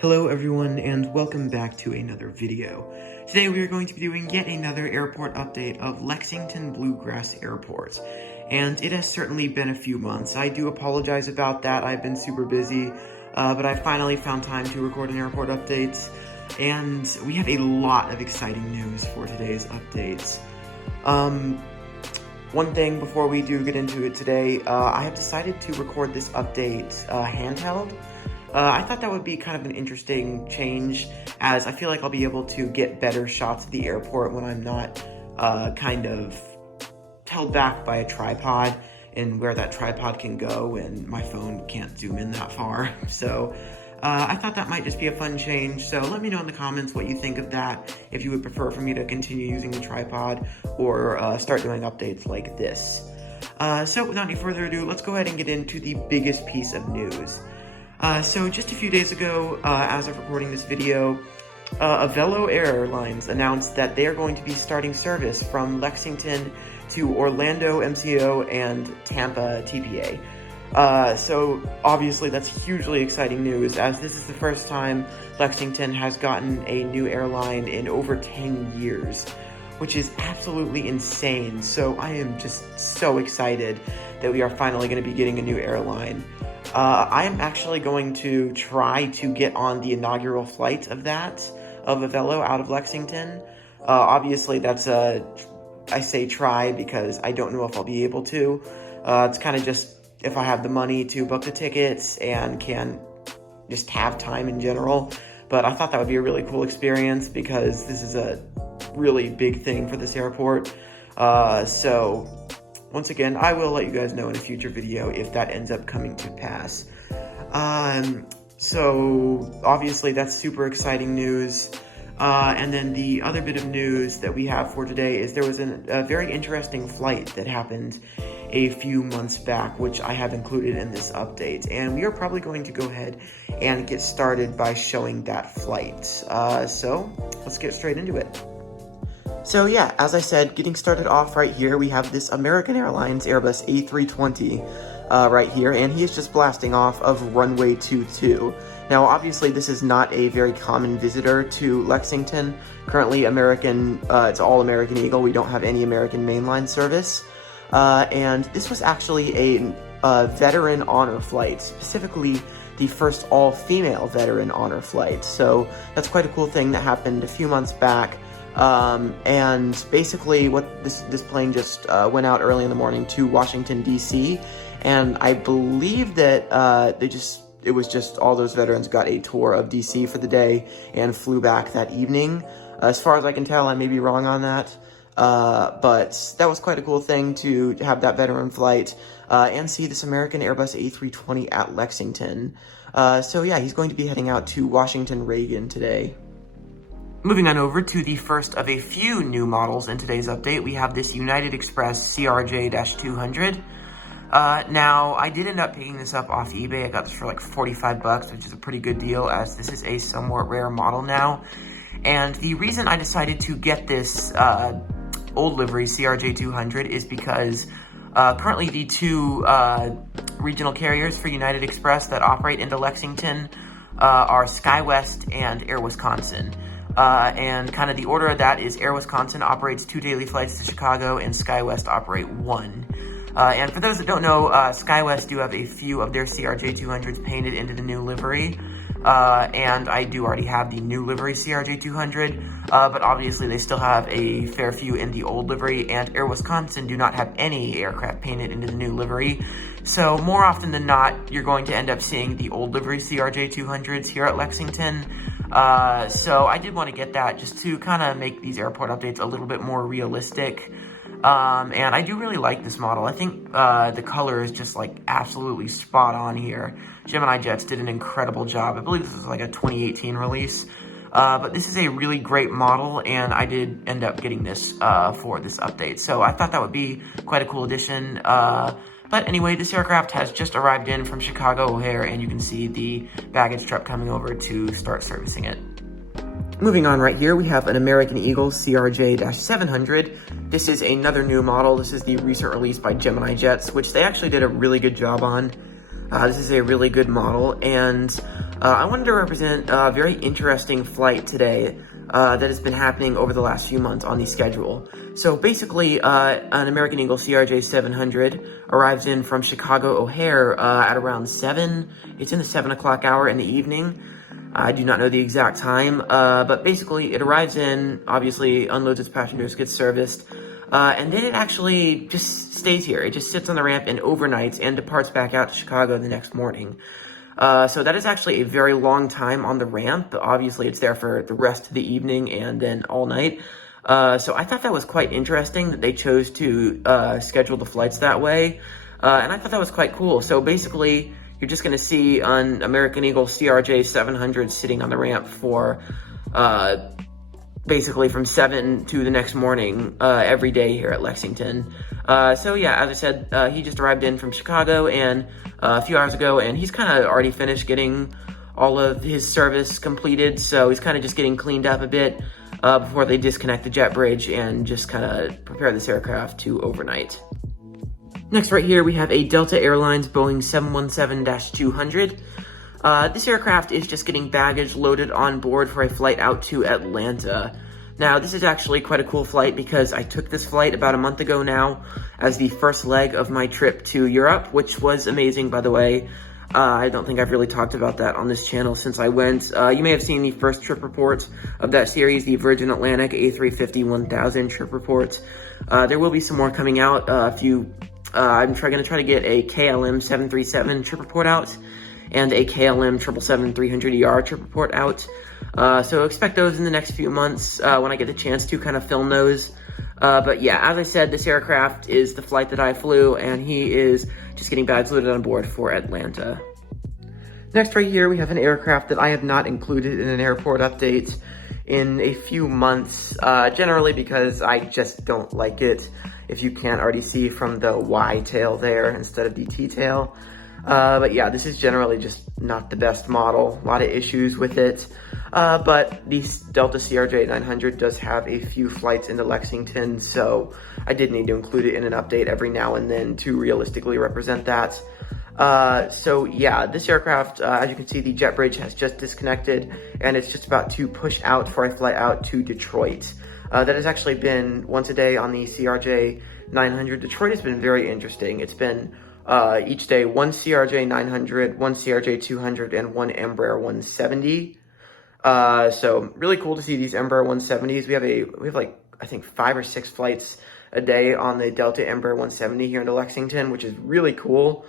Hello everyone, and welcome back to another video. Today we are going to be doing yet another airport update of Lexington Bluegrass Airport. And it has certainly been a few months. I do apologize about that. I've been super busy, but I finally found time to record an airport update. And we have a lot of exciting news for today's updates. One thing before we do get into it today, I have decided to record this update handheld. I thought that would be kind of an interesting change, as I feel like I'll be able to get better shots of the airport when I'm not kind of held back by a tripod and where that tripod can go and my phone can't zoom in that far. So I thought that might just be a fun change. So let me know in the comments what you think of that, if you would prefer for me to continue using the tripod or start doing updates like this. So without any further ado, let's go ahead and get into the biggest piece of news. So just a few days ago, as of recording this video, Avelo Airlines announced that they are going to be starting service from Lexington to Orlando MCO and Tampa TPA. So obviously that's hugely exciting news, as this is the first time Lexington has gotten a new airline in over 10 years, which is absolutely insane. So I am just so excited that we are finally going to be getting a new airline. I am actually going to try to get on the inaugural flight of Avelo out of Lexington. Obviously that's I say try because I don't know if I'll be able to. It's kind of just if I have the money to book the tickets and can just have time in general. But I thought that would be a really cool experience because this is a really big thing for this airport. So once again, I will let you guys know in a future video if that ends up coming to pass. So obviously that's super exciting news. And then the other bit of news that we have for today is there was a very interesting flight that happened a few months back, which I have included in this update. And we are probably going to go ahead and get started by showing that flight. So let's get straight into it. So yeah, as I said, getting started off right here, we have this American Airlines Airbus A320 right here, and he is just blasting off of runway 22. Now, obviously, this is not a very common visitor to Lexington. Currently, it's all American Eagle. We don't have any American mainline service. And this was actually a veteran honor flight, specifically the first all-female veteran honor flight. So that's quite a cool thing that happened a few months back. And basically what this plane just went out early in the morning to Washington, D.C., and I believe that it was just all those veterans got a tour of D.C. for the day and flew back that evening. As far as I can tell, I may be wrong on that, but that was quite a cool thing to have that veteran flight and see this American Airbus A320 at Lexington. So yeah, he's going to be heading out to Washington Reagan today. Moving on over to the first of a few new models in today's update, we have this United Express CRJ-200. Now, I did end up picking this up off eBay. I got this for like 45 bucks, which is a pretty good deal, as this is a somewhat rare model now. And the reason I decided to get this old livery CRJ-200 is because currently the two regional carriers for United Express that operate into Lexington are SkyWest and Air Wisconsin. And kind of the order of that is Air Wisconsin operates 2 daily flights to Chicago and SkyWest operate 1. And for those that don't know, SkyWest do have a few of their CRJ-200s painted into the new livery. And I do already have the new livery CRJ-200, but obviously they still have a fair few in the old livery, and Air Wisconsin do not have any aircraft painted into the new livery. So more often than not, you're going to end up seeing the old livery CRJ-200s here at Lexington. So I did want to get that just to kind of make these airport updates a little bit more realistic. And I do really like this model. I think the color is just like absolutely spot on here. Gemini Jets did an incredible job. I believe this is like a 2018 release. But this is a really great model, and I did end up getting this for this update. So I thought that would be quite a cool addition. But anyway, this aircraft has just arrived in from Chicago O'Hare, and you can see the baggage truck coming over to start servicing it. Moving on right here, we have an American Eagle CRJ-700. This is another new model. This is the recent release by Gemini Jets, which they actually did a really good job on. This is a really good model, and I wanted to represent a very interesting flight today that has been happening over the last few months on the schedule. So basically, an American Eagle CRJ 700 arrives in from Chicago O'Hare at around 7. It's in the 7 o'clock hour in the evening. I do not know the exact time, but basically it arrives in, obviously unloads its passengers, gets serviced, and then it actually just stays here. It just sits on the ramp and overnights and departs back out to Chicago the next morning. So that is actually a very long time on the ramp, but obviously it's there for the rest of the evening and then all night. So I thought that was quite interesting that they chose to schedule the flights that way, and I thought that was quite cool. So basically, you're just going to see an American Eagle CRJ 700 sitting on the ramp for basically from 7 to the next morning every day here at Lexington. So yeah, as I said, he just arrived in from Chicago and a few hours ago, and he's kind of already finished getting all of his service completed, so he's kind of just getting cleaned up a bit before they disconnect the jet bridge and just kind of prepare this aircraft to overnight. Next, right here, we have a Delta Airlines Boeing 717-200. This aircraft is just getting baggage loaded on board for a flight out to Atlanta. Now, this is actually quite a cool flight because I took this flight about a month ago now as the first leg of my trip to Europe, which was amazing, by the way. I don't think I've really talked about that on this channel since I went. You may have seen the first trip report of that series, the Virgin Atlantic A350-1000 trip report. There will be some more coming out, I'm going to try to get a KLM 737 trip report out and a KLM 777-300ER trip report out. So expect those in the next few months when I get the chance to kind of film those. But yeah, as I said, this aircraft is the flight that I flew, and he is just getting bags loaded on board for Atlanta. Next, right here, we have an aircraft that I have not included in an airport update in a few months, generally because I just don't like it. If you can't already see from the Y tail there instead of the T tail. But yeah, this is generally just not the best model. A lot of issues with it. But the Delta CRJ 900 does have a few flights into Lexington, so I did need to include it in an update every now and then to realistically represent that. So yeah, this aircraft, as you can see, the jet bridge has just disconnected, and it's just about to push out for a flight out to Detroit. That has actually been once a day on the CRJ 900. Detroit has been very interesting. It's been each day one CRJ 900, one CRJ 200, and one Embraer 170. So really cool to see these Embraer 170s. We have like, I think 5 or 6 flights a day on the Delta Embraer 170 here into Lexington, which is really cool.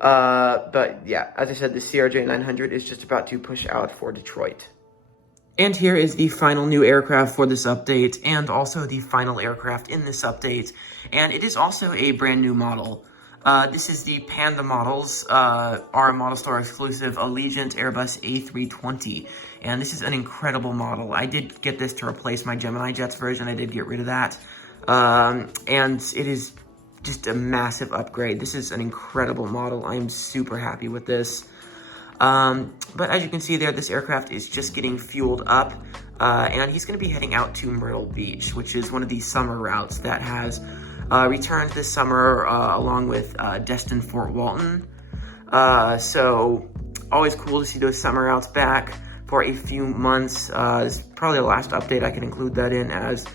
But yeah, as I said, the CRJ 900 is just about to push out for Detroit. And here is the final new aircraft for this update, and also the final aircraft in this update. And it is also a brand new model. This is the Panda models, our Model Store exclusive Allegiant Airbus A320. And this is an incredible model. I did get this to replace my Gemini Jets version. I did get rid of that. And it is just a massive upgrade. This is an incredible model. I'm super happy with this. But as you can see there, this aircraft is just getting fueled up, and he's going to be heading out to Myrtle Beach, which is one of these summer routes that has returned this summer along with Destin Fort Walton. So always cool to see those summer routes back for a few months. This is probably the last update I can include that in, as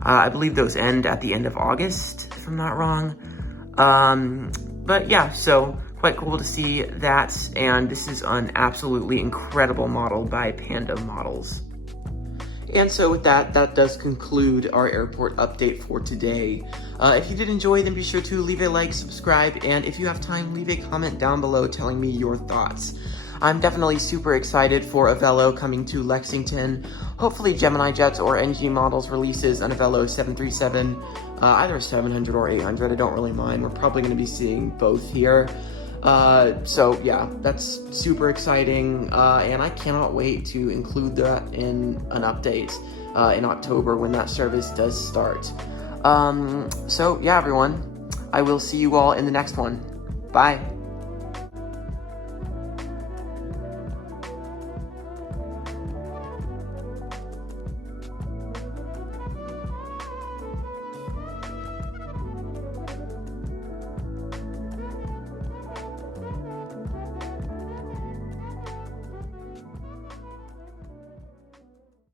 I believe those end at the end of August, if I'm not wrong. But yeah, so quite cool to see that, and this is an absolutely incredible model by Panda Models. And so with that, that does conclude our airport update for today. If you did enjoy, then be sure to leave a like, subscribe, and if you have time, leave a comment down below telling me your thoughts. I'm definitely super excited for Avelo coming to Lexington. Hopefully Gemini Jets or NG Models releases an Avelo 737, either 700 or 800, I don't really mind. We're probably going to be seeing both here. So yeah, that's super exciting, and I cannot wait to include that in an update in October when that service does start. So yeah, everyone, I will see you all in the next one. Bye.